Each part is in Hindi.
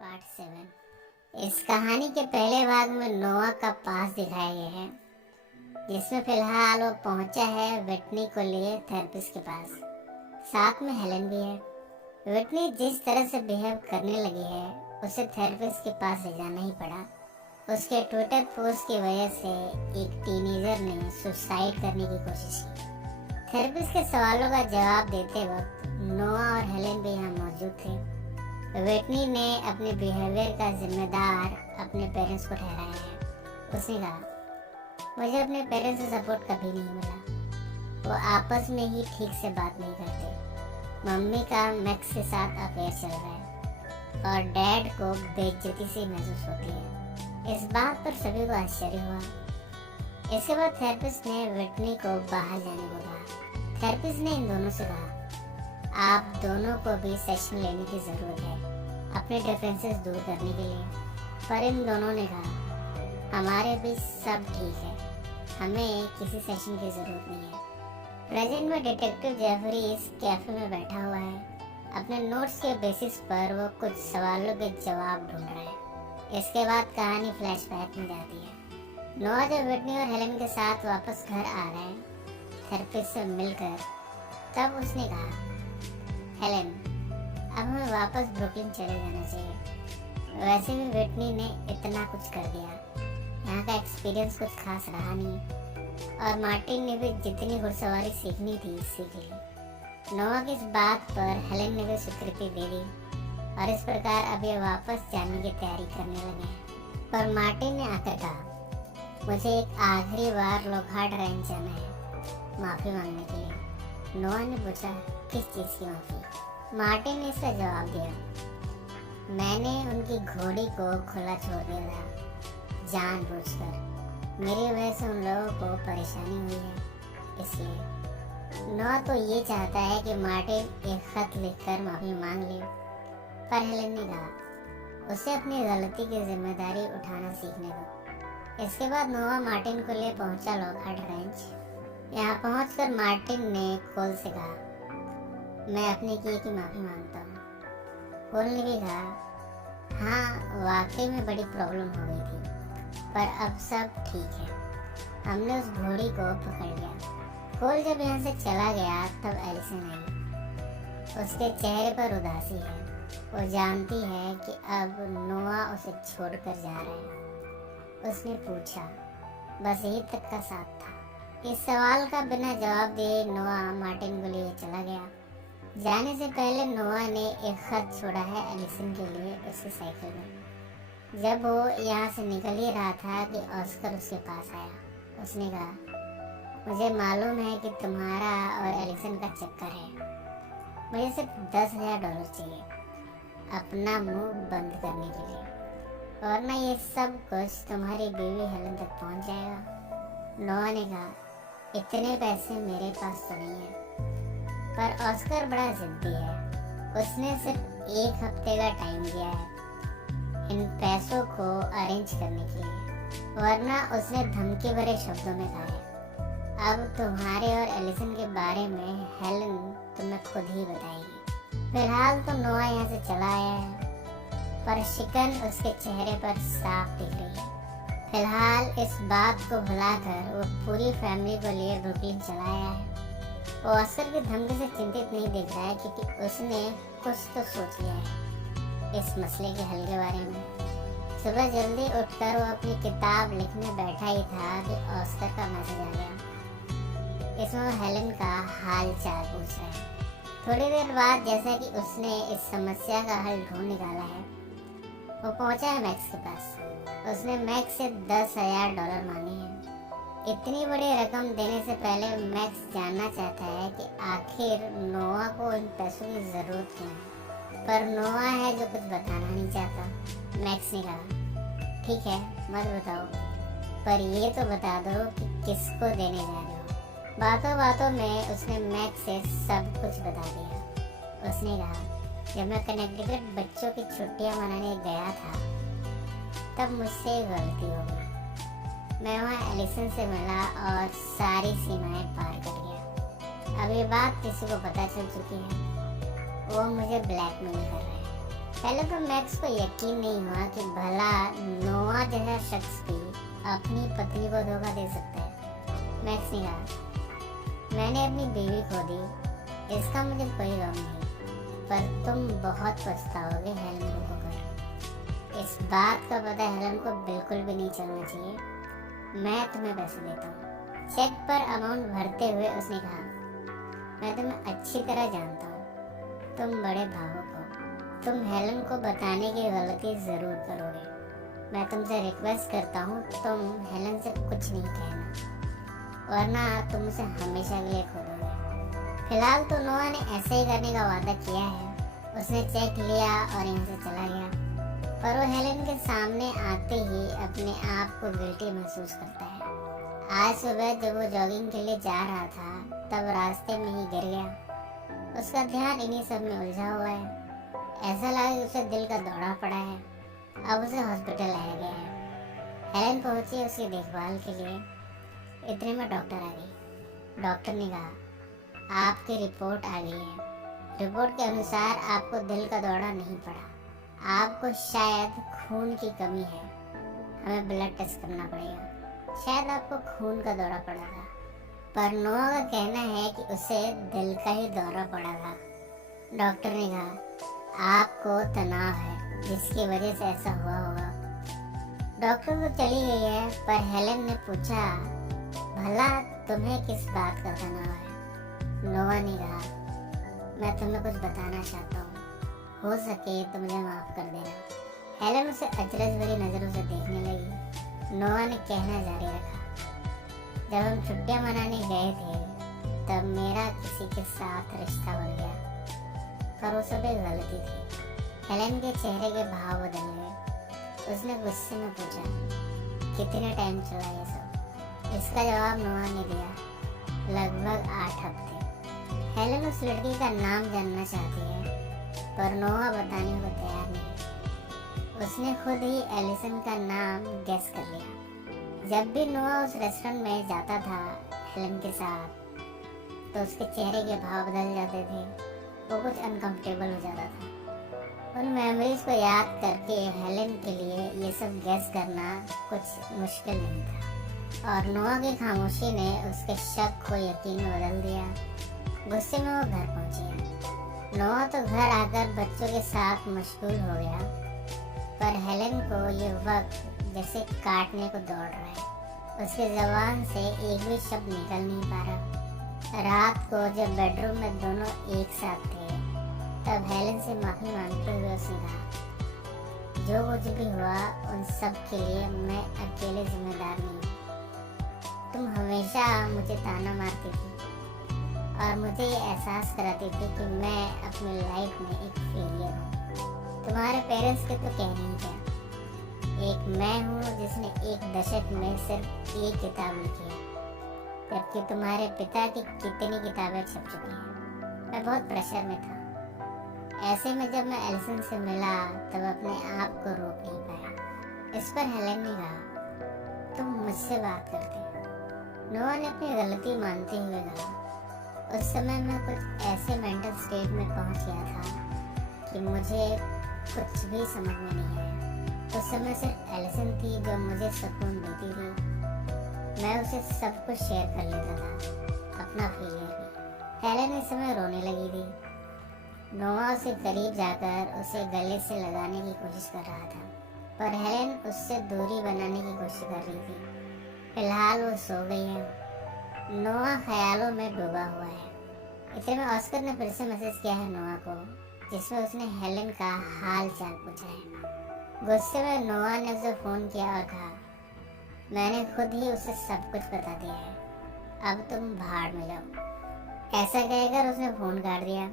पार्ट 7। इस कहानी के पहले भाग में नोआ का पास दिखाया गया है, जिसमें फिलहाल वो पहुंचा है विटनी को लिए थेरेपिस्ट के पास। साथ में हेलन भी है। विटनी जिस तरह से बिहेव करने लगी है, उसे थेरेपिस्ट के पास ले जाना ही पड़ा। उसके ट्विटर पोस्ट की वजह से एक टीनेजर ने सुसाइड करने की कोशिश की। थेरेपिस्ट के सवालों का जवाब देते वक्त नोआ और हेलन भी यहाँ मौजूद थे। विटनी ने अपने बिहेवियर का जिम्मेदार अपने पेरेंट्स को ठहराया है। उसने कहा, मुझे अपने पेरेंट्स से सपोर्ट कभी नहीं मिला। वो आपस में ही ठीक से बात नहीं करते। मम्मी का मैक्स के साथ अफेयर चल रहा है और डैड को बेइज्जती सी महसूस होती है। इस बात पर सभी को आश्चर्य हुआ। इसके बाद थेरेपिस्ट ने विटनी को बाहर जाने को कहा। थेरेपिस्ट ने इन दोनों से कहा, आप दोनों को भी सेशन लेने की ज़रूरत है अपने डिफरेंसेस दूर करने के लिए। पर इन दोनों ने कहा, हमारे बीच सब ठीक है, हमें किसी सेशन की ज़रूरत नहीं है। प्रेजेंट में डिटेक्टिव जेफरी इस कैफे में बैठा हुआ है। अपने नोट्स के बेसिस पर वो कुछ सवालों के जवाब ढूंढ रहा है। इसके बाद कहानी फ्लैशबैक में जाती है। नोआ जब विटनी और हेलन के साथ वापस घर आ रहा है थेरेपिस्ट से मिलकर, तब उसने कहा, हेलन, अब हमें वापस ब्रुकलिन चले जाना चाहिए। वैसे भी विटनी ने इतना कुछ कर दिया, यहाँ का एक्सपीरियंस कुछ खास रहा नहीं और मार्टिन ने भी जितनी घुड़सवारी सीखनी थी सीख ली। नोआ की इस बात पर हेलन ने भी स्वीकृति दे दी और इस प्रकार अब ये वापस जाने की तैयारी करने लगे हैं। पर मार्टिन ने आकर कहा, मुझे एक आखिरी बार लोकहार्ट रेंज जाना है माफ़ी मांगने के लिए। नोआ ने पूछा, किस चीज़ की माफ़ी? मार्टिन ने इसका जवाब दिया, मैंने उनकी घोड़ी को खुला छोड़ दिया था जानबूझकर। मेरी वजह से उन लोगों को परेशानी हुई है, इसलिए। नोआ तो ये चाहता है कि मार्टिन एक खत लिखकर माफ़ी मांग ले, पर हेलन ने कहा, उसे अपनी गलती की जिम्मेदारी उठाना सीखने दो। इसके बाद नोआ मार्टिन को लिए पहुंचा लोकहार्ट रेंज। यहाँ पहुंचकर मार्टिन ने कोल से कहा, मैं अपने किए की माफ़ी मांगता हूँ। कोल ने भी कहा, हाँ वाकई में बड़ी प्रॉब्लम हो गई थी, पर अब सब ठीक है। हमने उस घोड़ी को पकड़ लिया। कोल जब यहाँ से चला गया तब एलिसन आई। उसके चेहरे पर उदासी है। वो जानती है कि अब नोआ उसे छोड़कर जा रहा है। उसने पूछा, बस यही तक का साथ था। इस सवाल का बिना जवाब दिए नोआ मार्टिन को लिए चला गया। जाने से पहले नोआ ने एक खत छोड़ा है एलिसन के लिए उसकी साइकिल में। जब वो यहाँ से निकल ही रहा था कि ऑस्कर उसके पास आया। उसने कहा, मुझे मालूम है कि तुम्हारा और एलिसन का चक्कर है। मुझे सिर्फ $10,000 चाहिए अपना मुंह बंद करने के लिए, वरना ये सब कुछ तुम्हारी बीवी हेलन तक पहुंच जाएगा। नोआ ने कहा, इतने पैसे मेरे पास तो नहीं है। पर ऑस्कर बड़ा जिद्दी है। उसने सिर्फ 1 हफ्ते का टाइम दिया है इन पैसों को अरेंज करने के लिए, वरना उसने धमकी भरे शब्दों में कहा है, अब तुम्हारे और एलिसन के बारे में हेलन तुम्हें खुद ही बताएगी। फिलहाल तो नोआ यहाँ से चला आया है, पर शिकन उसके चेहरे पर साफ दिख रही है। फिलहाल इस बात को भुलाकर वो पूरी फैमिली को लिए ब्रुकलिन चला आया है। वो ऑस्कर की धमकी से चिंतित नहीं दिख रहा है, क्योंकि उसने कुछ तो सोच लिया है इस मसले के हल के बारे में। सुबह जल्दी उठकर वो अपनी किताब लिखने बैठा ही था कि ऑस्कर का मैसेज आ गया। इसमें वो हेलन का हाल चाल पूछ रहा है। थोड़ी देर बाद जैसा कि उसने इस समस्या का हल ढूंढ निकाला है, वो पहुंचा है मैक्स के पास। उसने मैक्स से $10,000 मांगे हैं। इतनी बड़ी रकम देने से पहले मैक्स जानना चाहता है कि आखिर नोआ को इन पैसों की ज़रूरत क्यों है, पर नोआ है जो कुछ बताना नहीं चाहता। मैक्स ने कहा, ठीक है मत बताओ, पर ये तो बता दो कि किसको देने जा रहे हो। बातों बातों में उसने मैक्स से सब कुछ बता दिया। उसने कहा, जब मैं कनेक्टिकट बच्चों की छुट्टियां मनाने गया था तब मुझसे गलती हो गई। मैं वहाँ एलिसन से मिला और सारी सीमाएं पार कर गया। अब ये बात किसी को पता चल चुकी है। वो मुझे ब्लैकमेल कर रहा है। पहले तो मैक्स को यकीन नहीं हुआ कि भला नोआ जैसा शख्स भी अपनी पत्नी को धोखा दे सकता है। मैक्स ने कहा, मैंने अपनी बीवी खो दी, इसका मुझे कोई गम नहीं, पर तुम बहुत पछताओगे हेलन को खोकर। इस बात का पता हेलन को बिल्कुल भी नहीं चलना चाहिए। मैं तुम्हें पैसे देता हूँ। चेक पर अमाउंट भरते हुए उसने कहा, मैं तुम्हें अच्छी तरह जानता हूँ, तुम बड़े भावुक हो, तुम हेलन को बताने की गलती जरूर करोगे। मैं तुमसे रिक्वेस्ट करता हूँ, तुम हेलन से कुछ नहीं कहना, वरना तुम उसे हमेशा के लिए खो दोगे। फिलहाल तो नोआ ने ऐसे ही करने का वादा किया है। उसने चेक लिया और यहाँ से चला गया, पर वो हेलन के सामने आते ही अपने आप को गिल्टी महसूस करता है। आज सुबह जब वो जॉगिंग के लिए जा रहा था, तब रास्ते में ही गिर गया। उसका ध्यान इन्हीं सब में उलझा हुआ है। ऐसा लगा कि उसे दिल का दौरा पड़ा है। अब उसे हॉस्पिटल लाया गया है। हेलन पहुंची उसकी देखभाल के लिए। इतने में डॉक्टर आ गई। डॉक्टर ने कहा, आपकी रिपोर्ट आ गई है। रिपोर्ट के अनुसार आपको दिल का दौरा नहीं पड़ा, आपको शायद खून की कमी है। हमें ब्लड टेस्ट करना पड़ेगा। शायद आपको खून का दौरा पड़ा था, पर नोआ का कहना है कि उसे दिल का ही दौरा पड़ा था। डॉक्टर ने कहा, आपको तनाव है, जिसकी वजह से ऐसा हुआ होगा। डॉक्टर तो चली गई है, पर हेलन ने पूछा, भला तुम्हें किस बात का तनाव है? नोआ ने कहा, मैं तुम्हें कुछ बताना चाहता हूँ, हो सके तो मुझे माफ कर देना। हेलन उसे अचरज भरी नजरों से देखने लगी। नोआ ने कहना जारी रखा, जब हम छुट्टियां मनाने गए थे, तब मेरा किसी के साथ रिश्ता बन गया, पर वो सब एक गलती थी। हेलन के चेहरे के भाव बदल गए। उसने गुस्से में पूछा, कितने टाइम चला ये सब? इसका जवाब नोआ ने दिया, लगभग 8 हफ्ते। हेलन उस लड़की का नाम जानना चाहती है, पर नोआ बताने को तैयार नहीं। उसने खुद ही एलिसन का नाम गेस कर लिया। जब भी नोआ उस रेस्टोरेंट में जाता था हेलन के साथ, तो उसके चेहरे के भाव बदल जाते थे। वो कुछ अनकंफर्टेबल हो जाता था। उन मेमोरीज को याद करके हेलन के लिए ये सब गेस करना कुछ मुश्किल नहीं था, और नोआ की खामोशी ने उसके शक को यकीन में बदल दिया। गुस्से में वो घर पहुंची। नोआ तो घर आकर बच्चों के साथ मशगूल हो गया, पर हेलन को ये वक्त जैसे काटने को दौड़ रहा है। उसकी जबान से एक भी शब्द निकल नहीं पा रहा। रात को जब बेडरूम में दोनों एक साथ थे, तब हेलन से माफी मांगते हुए उसने कहा, जो कुछ भी हुआ उन सब के लिए मैं अकेले जिम्मेदार नहीं। तुम हमेशा मुझे ताना मारती थी और मुझे ये एहसास कराती थी कि मैं अपनी लाइफ में एक फेलियर हूँ। तुम्हारे पेरेंट्स के तो कहने ही क्या, एक मैं हूँ जिसने एक दशक में सिर्फ एक किताब लिखी है, जबकि तुम्हारे पिता की कितनी किताबें छप चुकी हैं। मैं बहुत प्रेशर में था। ऐसे में जब मैं एलिसन से मिला, तब अपने आप को रोक नहीं पाया। इस पर हेलन ने कहा, तुम मुझसे बात करते। नोआ ने अपनी गलती मानते हुए कहा, उस समय मैं कुछ ऐसे मेंटल स्टेट में पहुंच गया था कि मुझे कुछ भी समझ में नहीं आया। उस समय सिर्फ एलिसन थी जो मुझे सुकून देती थी। मैं उसे सब कुछ शेयर कर लेता था, अपना फेलियर भी। हेलन इस समय रोने लगी थी। नोआ उसे करीब जाकर उसे गले से लगाने की कोशिश कर रहा था, पर हेलन उससे दूरी बनाने की कोशिश कर रही थी। फिलहाल वो सो गई है। नोआ ख्यालों में डूबा हुआ है। इतने में ऑस्कर ने फिर से मैसेज किया है नोआ को, जिसमें उसने हेलन का हाल चाल पूछा है। गुस्से में नोआ ने उसे फोन किया और कहा, मैंने खुद ही उसे सब कुछ बता दिया है, अब तुम भाड़ में जाओ। ऐसा कहकर उसने फोन काट दिया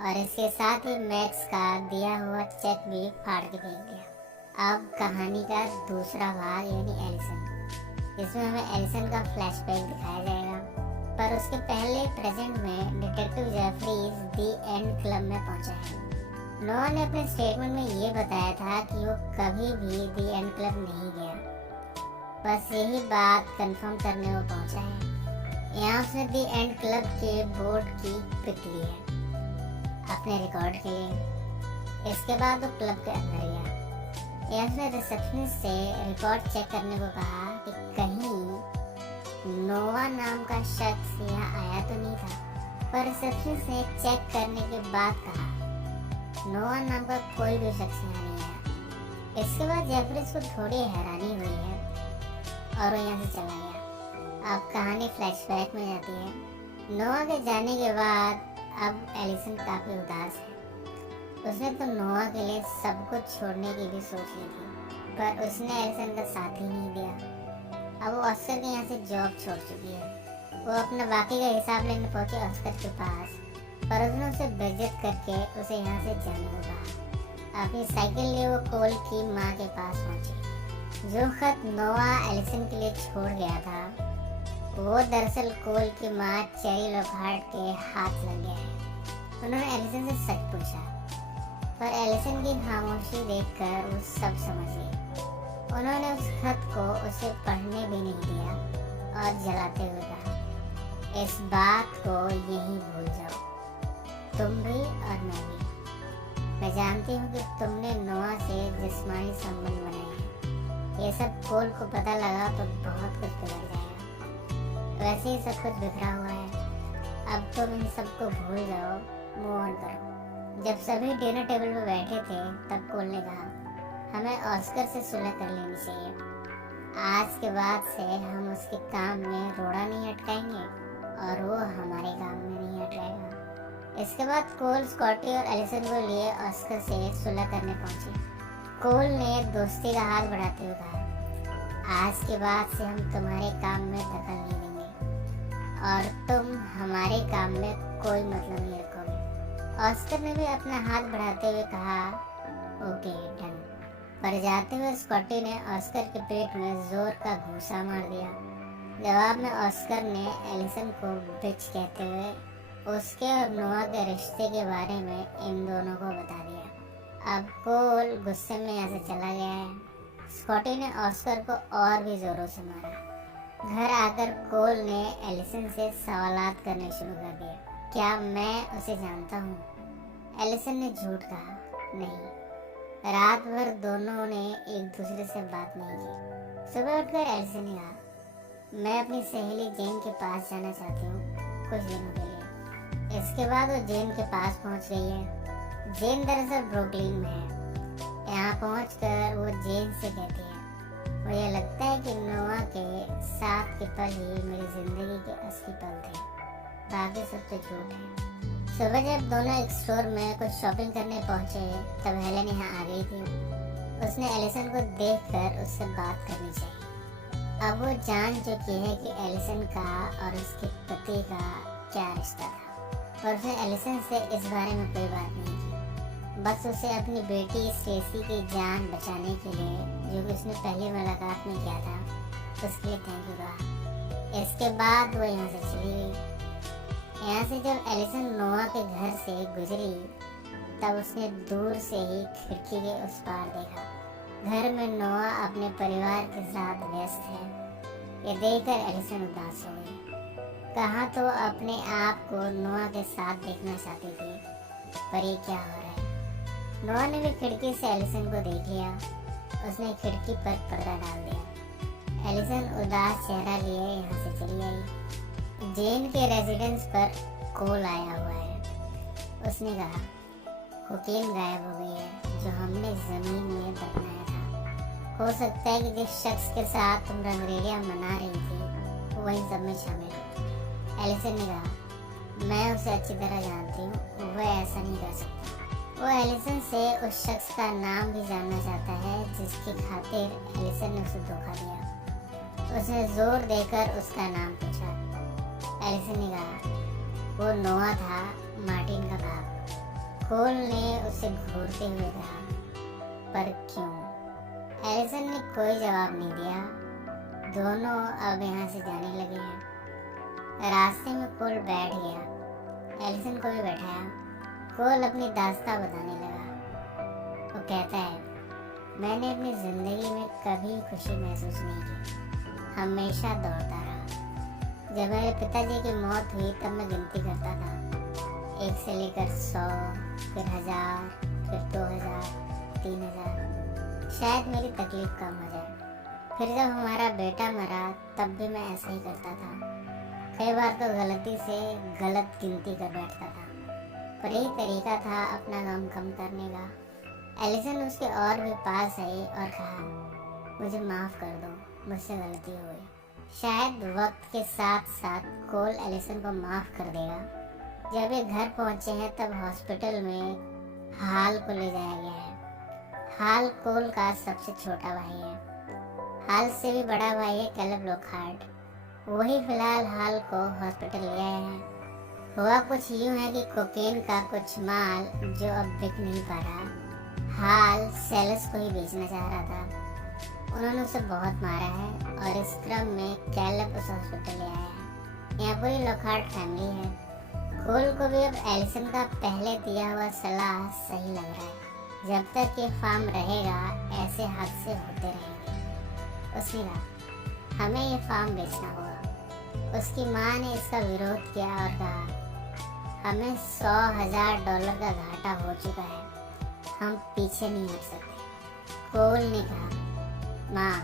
और इसके साथ ही मैक्स का दिया हुआ चेक भी फाड़ के फेंक दिया। अब कहानी का दूसरा भाग यानी एलिसन, जिसमें हमें एलिसन का फ्लैशबैक दिखाया जाएगा, पर उसके पहले प्रेजेंट में detective Jefferies the and club में पहुंचा है। नोआ ने अपने स्टेटमेंट में ये बताया था कि वो कभी भी दी एंड क्लब नहीं गया, बस यही बात कंफर्म करने वो पहुंचा है। यहाँ उसने दी एंड क्लब के बोर्ड की पिक ली है। अपने रिकॉर्ड के लिए। इसके बाद वो क्लब के अंदर गया। या उसने रिसेप्शनिस्ट से रिकॉर्ड चेक करने को कहा कि कहीं नोवा नाम का शख्स यहाँ आया तो नहीं था, पर रिसेप्शनिस्ट ने चेक करने के बाद कहा नोवा नाम का कोई भी शख्स यहाँ नहीं आया। इसके बाद जेफरीज को थोड़ी हैरानी हुई है और वो यहाँ से चला गया। अब कहानी फ्लैशबैक में जाती है। नोवा के जाने के बाद अब एलिसन काफी उदास है। उसने तो नोवा के लिए सब कुछ छोड़ने की भी सोच ली थी, पर उसने एलिसन का साथ ही नहीं दिया। अब वो ऑस्कर के यहाँ से जॉब छोड़ चुकी है। वो अपना बाकी का हिसाब लेने पहुंचे ऑस्कर के पास, पर उसने उसे बेइज्जत करके उसे यहाँ से जाने को कहा। अपनी साइकिल लिए वो कोल की माँ के पास पहुंची। जो खत नोवा एलिसन के लिए छोड़ गया था वो दरअसल कोल की माँ चेरी लॉकहार्ट के हाथ लग गया है। उन्होंने एलिसन से सच पूछा, पर एलिसन की खामोशी देखकर वो सब समझ गई। उन्होंने उस खत को उसे पढ़ने भी नहीं दिया और जलाते हुए कहा, इस बात को यहीं भूल जाओ, तुम भी और मैं भी। मैं जानती हूँ कि तुमने नोआ से जिस्मानी संबंध बनाए हैं। ये सब कोल को पता लगा तो बहुत कुछ बिगड़ जाएगा। वैसे ही सब कुछ बिखरा हुआ है। अब तुम इन सबको भूल जाओ, मूव ऑन करो। जब सभी डिनर टेबल पर बैठे थे तब कोल ने कहा, हमें ऑस्कर से सुलह कर लेनी चाहिए। आज के बाद से हम उसके काम में रोड़ा नहीं अटकाएंगे और वो हमारे काम में नहीं अटकाएगा। इसके बाद कोल स्कॉटी और एलिसन को लिए ऑस्कर से सुलह करने पहुंचे। कोल ने दोस्ती का हाथ बढ़ाते हुए कहा, आज के बाद से हम तुम्हारे काम में दखल नहीं देंगे और तुम हमारे काम में कोई मतलब नहीं रखोगे। ऑस्कर ने भी अपना हाथ बढ़ाते हुए कहा, ओके डन। पर जाते हुए स्कॉटी ने ऑस्कर के पेट में जोर का घूंसा मार दिया। जवाब में ऑस्कर ने एलिसन को बिच कहते हुए उसके और नोआ के रिश्ते के बारे में इन दोनों को बता दिया। अब कोल गुस्से में यहाँ से चला गया है। स्कॉटी ने ऑस्कर को और भी जोरों से मारा। घर आकर कोल ने एलिसन से सवालात करने शुरू कर दिए। क्या मैं उसे जानता हूँ? एलिसन ने झूठ कहा, नहीं। रात भर दोनों ने एक दूसरे से बात नहीं की। सुबह उठकर एलिसन ने कहा, मैं अपनी सहेली जेन के पास जाना चाहती हूँ कुछ दिनों के लिए। इसके बाद वो जेन के पास पहुँच गई है। जेन दरअसल ब्रुकलिन में है। यहाँ पहुँचकर वो जेन से कहती है, मुझे लगता है कि नोआ के साथ के पल ही मेरी जिंदगी के असली पल थे, बाकी सब तो झूठ है। सुबह जब दोनों एक स्टोर में कुछ शॉपिंग करने पहुंचे तब हेलेन यहाँ आ गई थी। उसने एलिसन को देखकर उससे बात करनी चाहिए। अब वो जान चुकी है कि एलिसन का और उसके पति का क्या रिश्ता था, पर उसने एलिसन से इस बारे में कोई बात नहीं की। बस उसे अपनी बेटी स्टेसी की जान बचाने के लिए, जो कि उसने पहली मुलाकात में किया था, उसके लिए थैंक यू कहा। इसके बाद वो यहाँ से चली गई। यहाँ से जब एलिसन नोआ के घर से गुजरी तब उसने दूर से ही खिड़की के उस पार देखा। घर में नोआ अपने परिवार के साथ व्यस्त है। ये देखकर एलिसन उदास हो गई। कहाँ तो अपने आप को नोआ के साथ देखना चाहती थी, पर ये क्या हो रहा है। नोआ ने भी खिड़की से एलिसन को देख लिया। उसने खिड़की पर पर्दा डाल दिया। एलिसन उदास चेहरा लिए यहाँ से चली आई। जेन के रेजिडेंस पर कोल आया हुआ है। उसने कहा, कोकीन गायब हो गई है जो हमने जमीन में दफनाया था। हो सकता है कि जिस शख्स के साथ तुम रंगरेलियां मना रही थी वही सब में शामिल हो। एलिसन ने कहा, मैं उसे अच्छी तरह जानती हूँ, वह ऐसा नहीं कर सकता। वो एलिसन से उस शख्स का नाम भी जानना चाहता है जिसकी खातिर एलिसन ने उसे धोखा दिया। उसने जोर देकर उसका नाम पूछा। एलिसन ने कहा, वो नोआ था, मार्टिन का बाप। कोल ने उसे घूरते हुए कहा, पर क्यों? एलिसन ने कोई जवाब नहीं दिया। दोनों अब यहाँ से जाने लगे हैं। रास्ते में कोल बैठ गया। एलिसन को भी बैठाया। कोल अपनी दास्तां बताने लगा। वो कहता है, मैंने अपनी जिंदगी में कभी खुशी महसूस नहीं की, हमेशा दौड़ता रहा। जब मेरे पिताजी की मौत हुई तब मैं गिनती करता था, 1 से लेकर 100, फिर 1000, फिर 2000, 3000। शायद मेरी तकलीफ कम हो जाए। फिर जब हमारा बेटा मरा तब भी मैं ऐसा ही करता था। कई बार तो गलती से गलत गिनती कर बैठता था, पर यही तरीका था अपना गम कम करने का। एलिसन उसके और भी पास आई और कहा, मुझे माफ़ कर दो, मुझसे गलती हो गई। शायद वक्त के साथ साथ कोल एलिसन को माफ़ कर देगा। जब ये घर पहुंचे हैं तब हॉस्पिटल में हाल को ले जाया गया है। हाल कोल का सबसे छोटा भाई है। हाल से भी बड़ा भाई है कैलेब लॉकहार्ट। वही फिलहाल हाल को हॉस्पिटल ले आए हैं। हुआ कुछ यूं है कि कोकेन का कुछ माल जो अब बिक नहीं पा रहा, हाल सेल्स को ही बेचना चाह रहा था। उन्होंने उसे बहुत मारा है और इस क्रम में कैलेब उस हॉस्पिटल ले आया है। यहाँ पूरी लॉकहार्ट फैमिली है। कोल को भी अब एलिसन का पहले दिया हुआ सलाह सही लग रहा है। जब तक ये फार्म रहेगा ऐसे हादसे होते रहेंगे। उसने कहा, हमें ये फार्म बेचना होगा। उसकी माँ ने इसका विरोध किया और कहा, हमें $100,000 का घाटा हो चुका है, हम पीछे नहीं हट सकते। कोल ने कहा, माँ,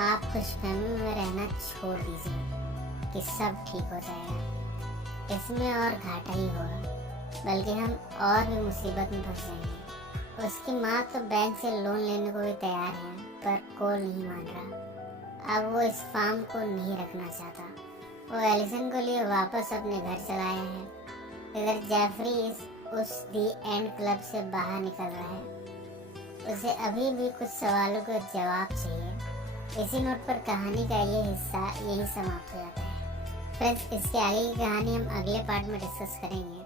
आप खुशफहमी में रहना छोड़ दीजिए कि सब ठीक हो जाएगा। इसमें और घाटा ही होगा, बल्कि हम और भी मुसीबत में फंस जाएंगे। उसकी माँ तो बैंक से लोन लेने को भी तैयार है, पर कोल नहीं मान रहा। अब वो इस फार्म को नहीं रखना चाहता। वो एलिसन को लिए वापस अपने घर चला आया है। इधर जेफरी उस दी एंड क्लब से बाहर निकल रहा है। उसे अभी भी कुछ सवालों का जवाब चाहिए। इसी नोट पर कहानी का ये हिस्सा यही समाप्त हो जाता है। फ्रेंड्स, इसके आगे की कहानी हम अगले पार्ट में डिस्कस करेंगे।